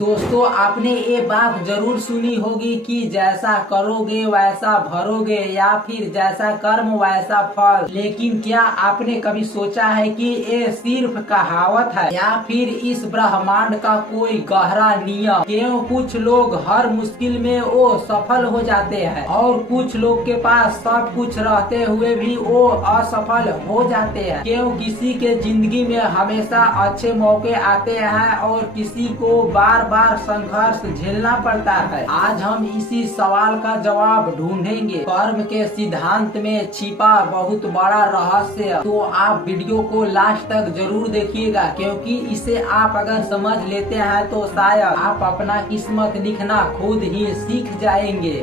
दोस्तों, आपने ये बात जरूर सुनी होगी कि जैसा करोगे वैसा भरोगे या फिर जैसा कर्म वैसा फल। लेकिन क्या आपने कभी सोचा है कि ये सिर्फ कहावत है या फिर इस ब्रह्मांड का कोई गहरा नियम? क्यों कुछ लोग हर मुश्किल में वो सफल हो जाते हैं और कुछ लोग के पास सब कुछ रहते हुए भी वो असफल हो जाते हैं? क्यों किसी के जिंदगी में हमेशा अच्छे मौके आते हैं और किसी को बार बार संघर्ष झेलना पड़ता है? आज हम इसी सवाल का जवाब ढूंढेंगे। कर्म के सिद्धांत में छिपा बहुत बड़ा रहस्य। तो आप वीडियो को लास्ट तक जरूर देखिएगा, क्योंकि इसे आप अगर समझ लेते हैं तो शायद आप अपना किस्मत लिखना खुद ही सीख जाएंगे।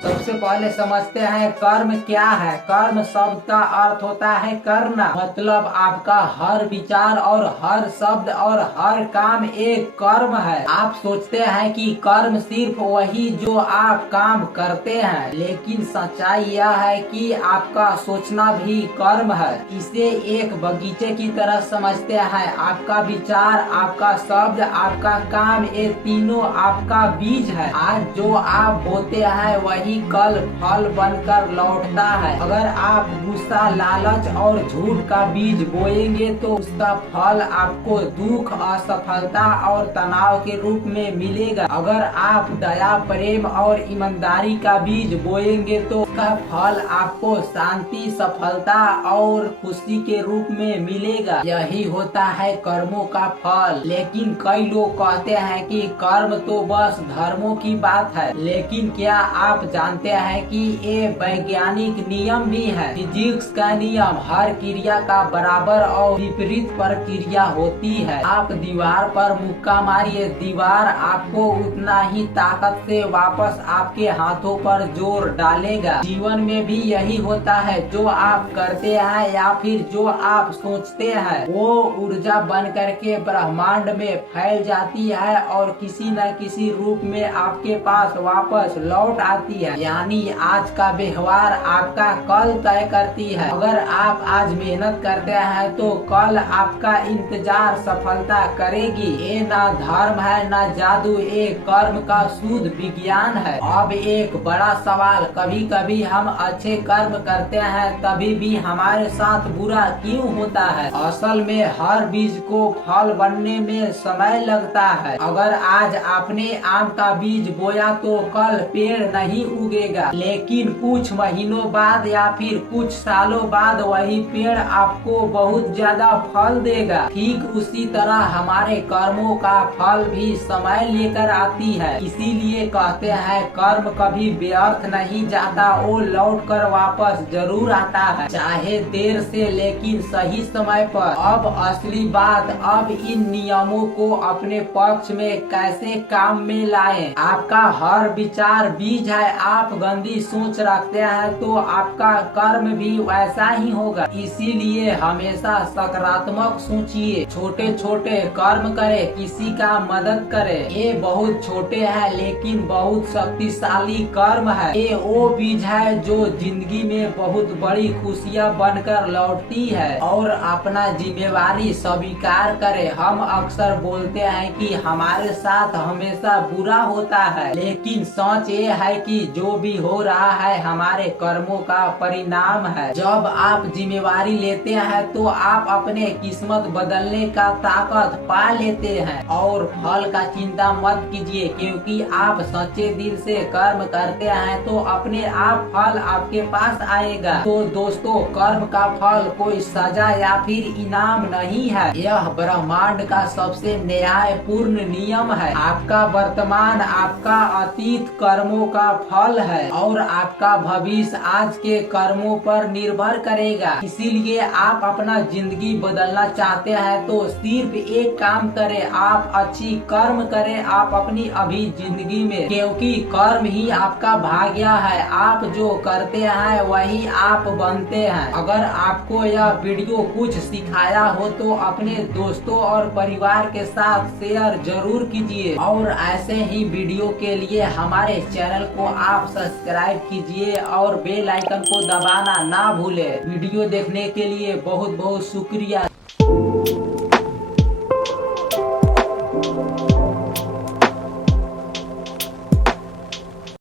सबसे पहले समझते हैं कर्म क्या है। कर्म शब्द का अर्थ होता है करना, मतलब आपका हर विचार और हर शब्द और हर काम एक कर्म है। आप सोचते हैं कि कर्म सिर्फ वही जो आप काम करते हैं, लेकिन सच्चाई यह है कि आपका सोचना भी कर्म है। इसे एक बगीचे की तरह समझते हैं। आपका विचार, आपका शब्द, आपका काम, ये तीनों आपका बीज है। आज जो आप बोते हैं वही कल फल बनकर लौटता है। अगर आप गुस्सा, लालच और झूठ का बीज बोएंगे तो उसका फल आपको दुख, असफलता और तनाव के रूप में मिलेगा। अगर आप दया, प्रेम और ईमानदारी का बीज बोएंगे तो उसका फल आपको शांति, सफलता और खुशी के रूप में मिलेगा। यही होता है कर्मों का फल। लेकिन कई लोग कहते हैं कि कर्म तो बस धर्मों की बात है, लेकिन क्या आप जानते हैं कि ये वैज्ञानिक नियम भी है। फिजिक्स का नियम, हर क्रिया का बराबर और विपरीत प्रक्रिया होती है। आप दीवार पर मुक्का मारिए, दीवार आपको उतना ही ताकत से वापस आपके हाथों पर जोर डालेगा। जीवन में भी यही होता है। जो आप करते हैं या फिर जो आप सोचते हैं, वो ऊर्जा बन करके ब्रह्मांड में फैल जाती है और किसी न किसी रूप में आपके पास वापस लौट आती है। यानी आज का व्यवहार आपका कल तय करती है। अगर आप आज मेहनत करते हैं तो कल आपका इंतजार सफलता करेगी। ये ना धर्म है ना जादू, ये कर्म का शुद्ध विज्ञान है। अब एक बड़ा सवाल, कभी कभी हम अच्छे कर्म करते हैं तभी भी हमारे साथ बुरा क्यों होता है? असल में हर बीज को फल बनने में समय लगता है। अगर आज आपने आम का बीज बोया तो कल पेड़ नहीं उगेगा, लेकिन कुछ महीनों बाद या फिर कुछ सालों बाद वही पेड़ आपको बहुत ज्यादा फल देगा। ठीक उसी तरह हमारे कर्मों का फल भी समय लेकर आती है। इसीलिए कहते हैं कर्म कभी व्यर्थ नहीं जाता, वो लौट कर वापस जरूर आता है, चाहे देर से लेकिन सही समय पर। अब असली बात, अब इन नियमों को अपने पक्ष में कैसे काम में लाएं। आपका हर विचार बीज है। आप गंदी सोच रखते हैं तो आपका कर्म भी वैसा ही होगा। इसीलिए हमेशा सकारात्मक सोचिए, छोटे छोटे कर्म करें, किसी का मदद करें। ये बहुत छोटे हैं लेकिन बहुत शक्तिशाली कर्म है। ये वो बीज है जो जिंदगी में बहुत बड़ी खुशियाँ बनकर लौटती है। और अपना जिम्मेवारी स्वीकार करें। हम अक्सर बोलते हैं कि हमारे साथ हमेशा बुरा होता है, लेकिन सच ये है कि जो भी हो रहा है हमारे कर्मों का परिणाम है। जब आप जिम्मेवारी लेते हैं तो आप अपने किस्मत बदलने का ताकत पा लेते हैं। और फल का चिंता मत कीजिए, क्योंकि आप सच्चे दिल से कर्म करते हैं तो अपने आप फल आपके पास आएगा। तो दोस्तों, कर्म का फल कोई सजा या फिर इनाम नहीं है, यह ब्रह्मांड का सबसे न्यायपूर्ण नियम है। आपका वर्तमान, आपका अतीत कर्मों का फल है और आपका भविष्य आज के कर्मों पर निर्भर करेगा। इसीलिए आप अपना जिंदगी बदलना चाहते हैं तो सिर्फ एक काम करें, आप अच्छी कर्म करें आप अपनी अभी जिंदगी में, क्योंकि कर्म ही आपका भाग्य है। आप जो करते हैं वही आप बनते हैं। अगर आपको यह वीडियो कुछ सिखाया हो तो अपने दोस्तों और परिवार के साथ शेयर जरूर कीजिए। और ऐसे ही वीडियो के लिए हमारे चैनल को आप सब्सक्राइब कीजिए और बेल आइकन को दबाना ना भूले। वीडियो देखने के लिए बहुत बहुत शुक्रिया।